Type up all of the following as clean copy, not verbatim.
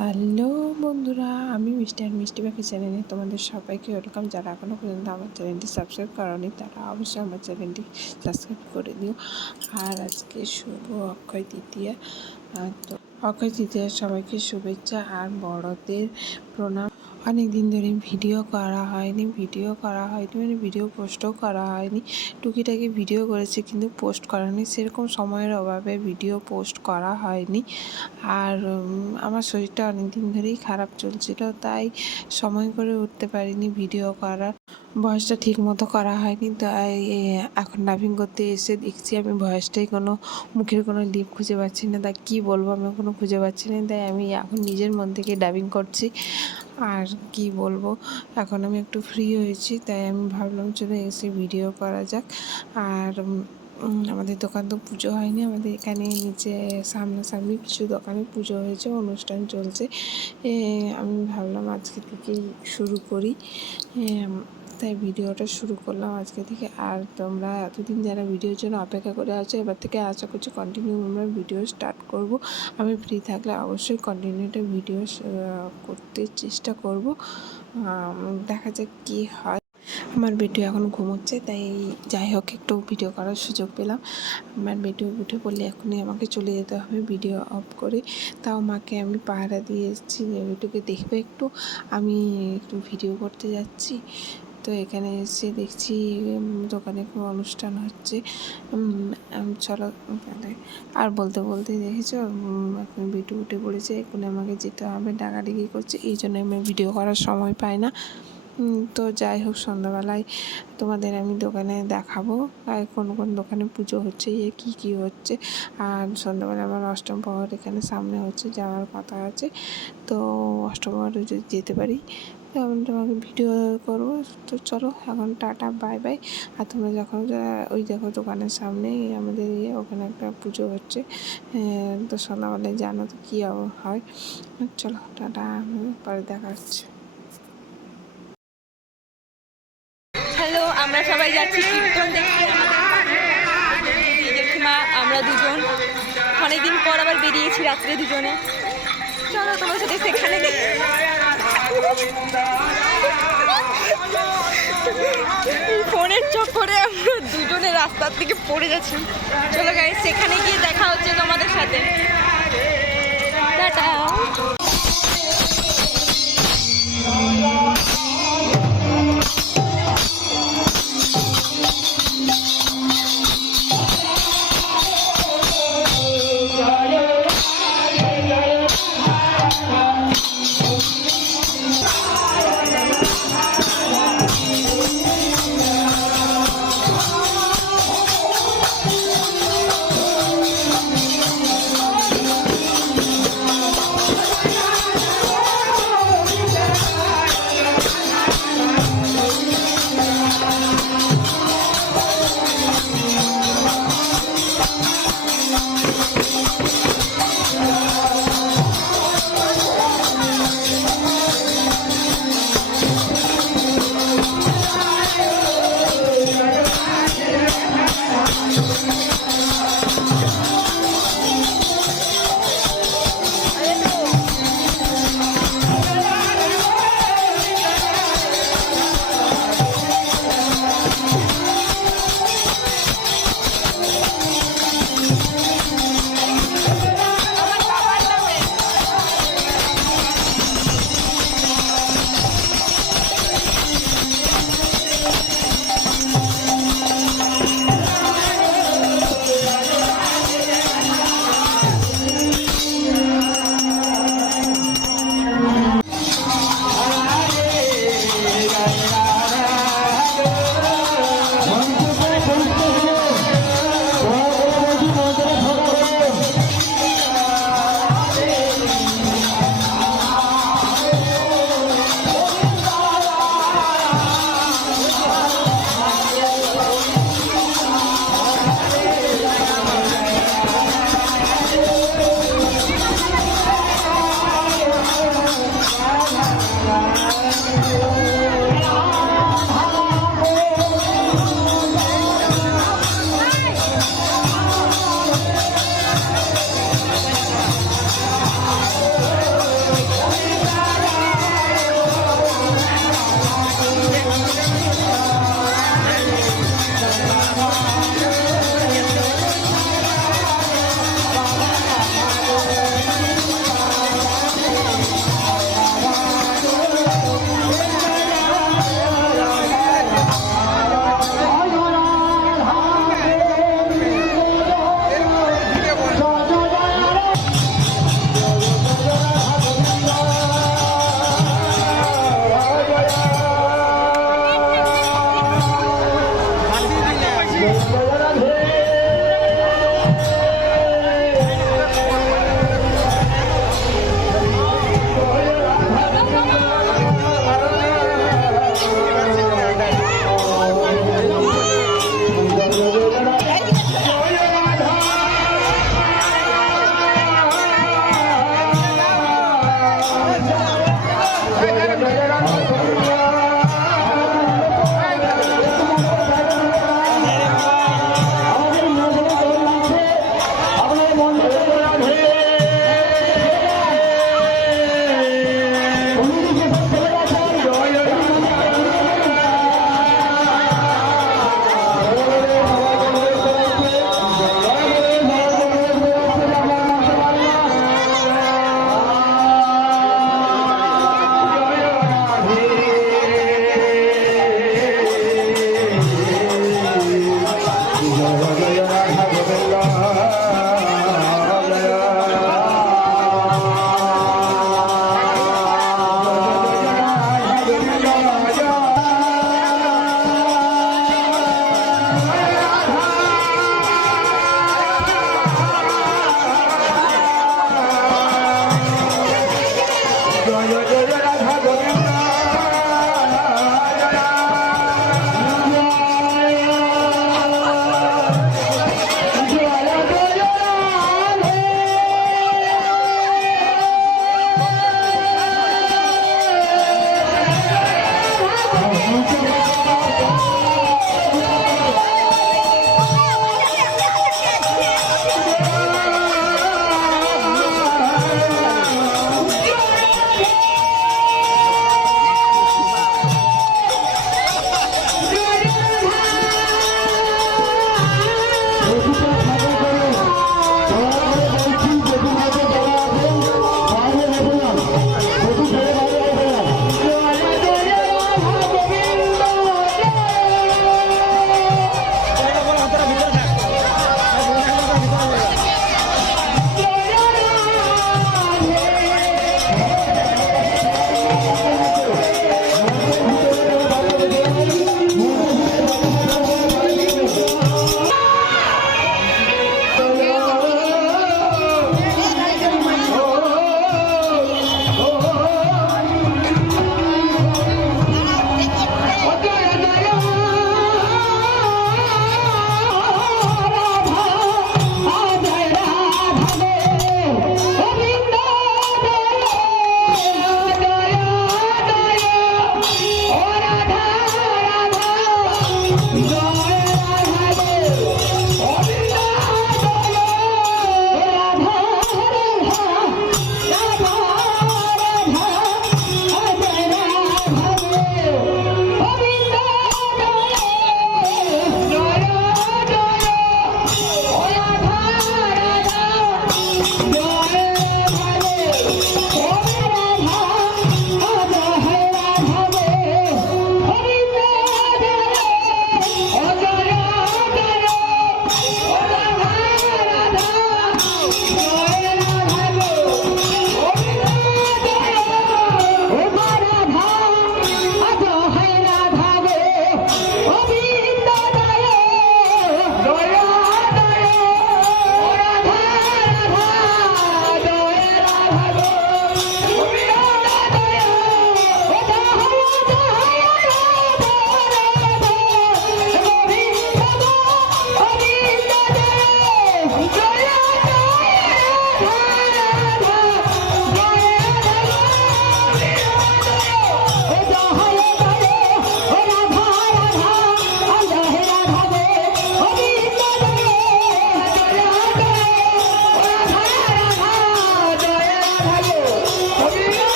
Hello বন্ধুরা, আমি মিষ্টি আর মিষ্টি পাখি চ্যানেলে তোমাদের সবাইকে ওয়েলকাম। যারা এখনও পর্যন্ত আমার চ্যানেলটি সাবস্ক্রাইব করোনি তারা অবশ্যই আমার চ্যানেলটি সাবস্ক্রাইব করে দিও। আর আজকে শুভ অক্ষয় তৃতীয়া, তো অক্ষয় তৃতীয়ার সবাইকে শুভেচ্ছা আর বড়দের প্রণাম। অনেক দিন ধরে ভিডিও করা হয়নি মানে ভিডিও পোস্টও করা হয়নি। টুকিটাকি ভিডিও করেছি কিন্তু পোস্ট করা হয়নি, সেরকম সময়ের অভাবে ভিডিও পোস্ট করা হয়নি। আর আমার শরীরটা অনেক দিন ধরেই খারাপ চলছিল, তাই সময় করে উঠতে পারিনি ভিডিও করার। ভয়েসটা ঠিক মতো করা হয়নি, তাই এখন ডাবিং করতে এসে দেখছি আমি ভয়েসটাই মুখের কোনো লিপ খুঁজে পাচ্ছি না। তাই কী বলবো আমি কোনো খুঁজে পাচ্ছি না, তাই আমি এখন নিজের মন থেকে ডাবিং করছি। আর কি বলবো, এখন আমি একটু ফ্রি হয়েছি, তাই আমি ভাবলাম চলে এসে ভিডিও করা যাক। আর আমাদের দোকান তো পুজো হয়নি, আমাদের এখানে নিচে সামনাসামনি কিছু দোকানে পুজো হয়েছে, অনুষ্ঠান চলছে। আমি ভাবলাম আজকে থেকেই শুরু করি, তাই ভিডিওটা শুরু করলাম আজকে থেকে। আর তোমরা এতদিন যারা ভিডিওর জন্য অপেক্ষা করে আছো, এবার থেকে আশা করছি কন্টিনিউ আমরা ভিডিও স্টার্ট করব। আমি ফ্রি থাকলে অবশ্যই কন্টিনিউটা ভিডিও করতে চেষ্টা করব, দেখা যাক কী হয়। আমার বেটু এখন ঘুমোচ্ছে, তাই যাই হোক একটু ভিডিও করার সুযোগ পেলাম। আমার বেটু উঠে পড়লে এখনই আমাকে চলে যেতে হবে ভিডিও অফ করে। তাও মাকে আমি পাহারা দিয়ে এসেছি যে বেটুকে দেখবে একটু, আমি একটু ভিডিও করতে যাচ্ছি। তো এখানে এসে দেখছি দোকানে কোনো অনুষ্ঠান হচ্ছে। চলো, আর বলতে বলতে দেখেছো এখন বেটু উঠে পড়েছে, এখন আমাকে যেতে হবে, ডাকাডাকি করছে, এই জন্য আমি ভিডিও করার সময় পাই না। তো যাই হোক, সন্ধ্যাবেলায় তোমাদের আমি দোকানে দেখাবো আর কোন কোন দোকানে পুজো হচ্ছে, কী হচ্ছে। আর সন্ধ্যাবেলা আমার অষ্টম প্রহর এখানে সামনে হচ্ছে, যাওয়ার কথা আছে। তো অষ্টম প্রহরে যদি যেতে পারি তো আমি তোমাকে ভিডিও করবো। তো চলো এখন টাটা, বাই বাই। আর তোমরা যখন ওই দেখো দোকানের সামনেই আমাদের ওখানে একটা পুজো হচ্ছে, তো সন্ধ্যাবেলায় জানো তো কী হয়। চলো টাটা, পরে দেখা হচ্ছে। হ্যালো, আমরা সবাই যাচ্ছি কীর্তন দেখতে। জেঠিমা আমরা দুজন অনেকদিন পর আবার বেরিয়েছি রাত্রে দুজনে। চলো তোমার সাথে সেখানে ফোনের চক্করে আমরা দুজনে রাস্তার দিকে পড়ে যাচ্ছি। চলো গাইস, সেখানে গিয়ে দেখা হচ্ছে তোমাদের সাথে। টাটা।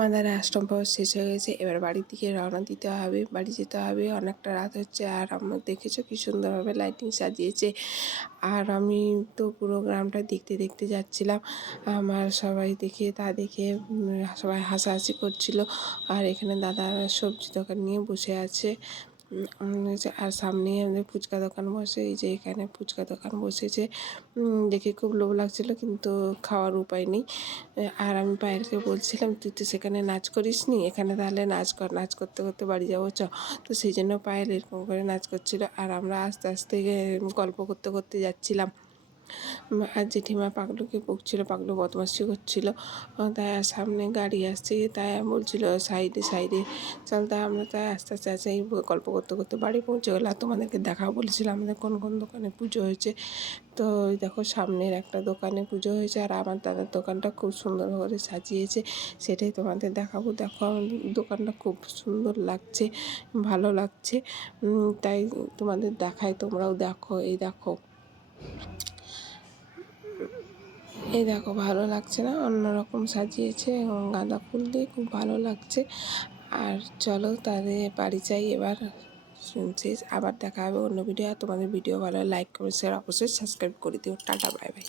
তোমাদের আশ্রম পাওয়া শেষ হয়ে গেছে, এবার বাড়ির দিকে রওনা দিতে হবে, বাড়ি যেতে হবে, অনেকটা রাত হচ্ছে। আর আমরা দেখেছো কি সুন্দরভাবে লাইটিং সাজিয়েছে। আর আমি তো পুরো গ্রামটা দেখতে দেখতে যাচ্ছিলাম। আমার সবাই দেখে তা দেখে সবাই হাসাহাসি করছিল। আর এখানে দাদা সবজি দোকান নিয়ে বসে আছে। আর সামনেই আমাদের ফুচকা দোকান বসে, এই যে এখানে ফুচকা দোকান বসেছে। দেখে খুব লোভ লাগছিলো, কিন্তু খাওয়ার উপায় নেই। আর আমি পায়েলকে বলছিলাম, তুই তো সেখানে নাচ করিস নি, এখানে তাহলে নাচ কর, নাচ করতে করতে বাড়ি যাবো চ। তো সেই জন্য পায়েল এরকম করে নাচ করছিল, আর আমরা আস্তে আস্তে গল্প করতে করতে যাচ্ছিলাম। আর জেঠিমা পাগলুকে বকছিল, পাগলু বদমাশি করছিল। তাই আর সামনে গাড়ি আসছে, তাই আমি বলছিল সাইডে সাইডে চল। তাই আমরা তাই আস্তে আস্তে আস্তে এই গল্প করতে করতে বাড়ি পৌঁছে গেলাম। আর তোমাদেরকে দেখাও বলেছিলাম আমাদের কোন কোন দোকানে পুজো হয়েছে। তো ওই দেখো সামনের একটা দোকানে পুজো হয়েছে, আর আমার দাদার দোকানটা খুব সুন্দর করে সাজিয়েছে, সেটাই তোমাদের দেখাবো। দেখো আমার দোকানটা খুব সুন্দর লাগছে, ভালো লাগছে, তাই তোমাদের দেখাই, তোমরাও দেখো। এই দেখো ভালো লাগছে না, অন্যরকম সাজিয়েছে এবং গাঁদা ফুল দিয়ে খুব ভালো লাগছে। আর চলো তাহলে বাড়ি যাই এবার। শুনছি আবার দেখা হবে অন্য ভিডিও। আর তোমাদের ভিডিও ভালো লাইক কমেন্ট শেয়ার অবশ্যই সাবস্ক্রাইব করে দিও। Tata bye bye.